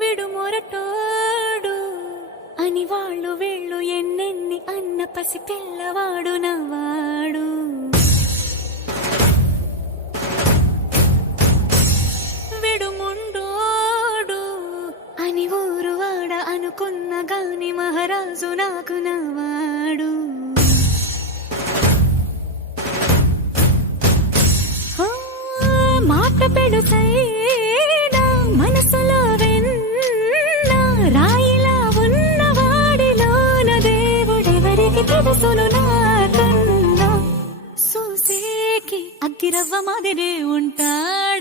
విడు మొరటోడు అని వాళ్ళు వీళ్ళు ఎన్నెన్ని అన్న పసి పిల్లవాడు నవ్వాడు. విడు ముండోడు అని ఊరు వాడ అనుకున్న గాని మహారాజు నాకు నవ్వాడు. మాట పెడుతైనా మనసులో వెన్న రాయిలా ఉన్నవాడిలోన దేవుడెవరికి తెలుసును నాకన్నా. సూసేకి అగ్గిరవ్వ మాదిరే ఉంటాడు.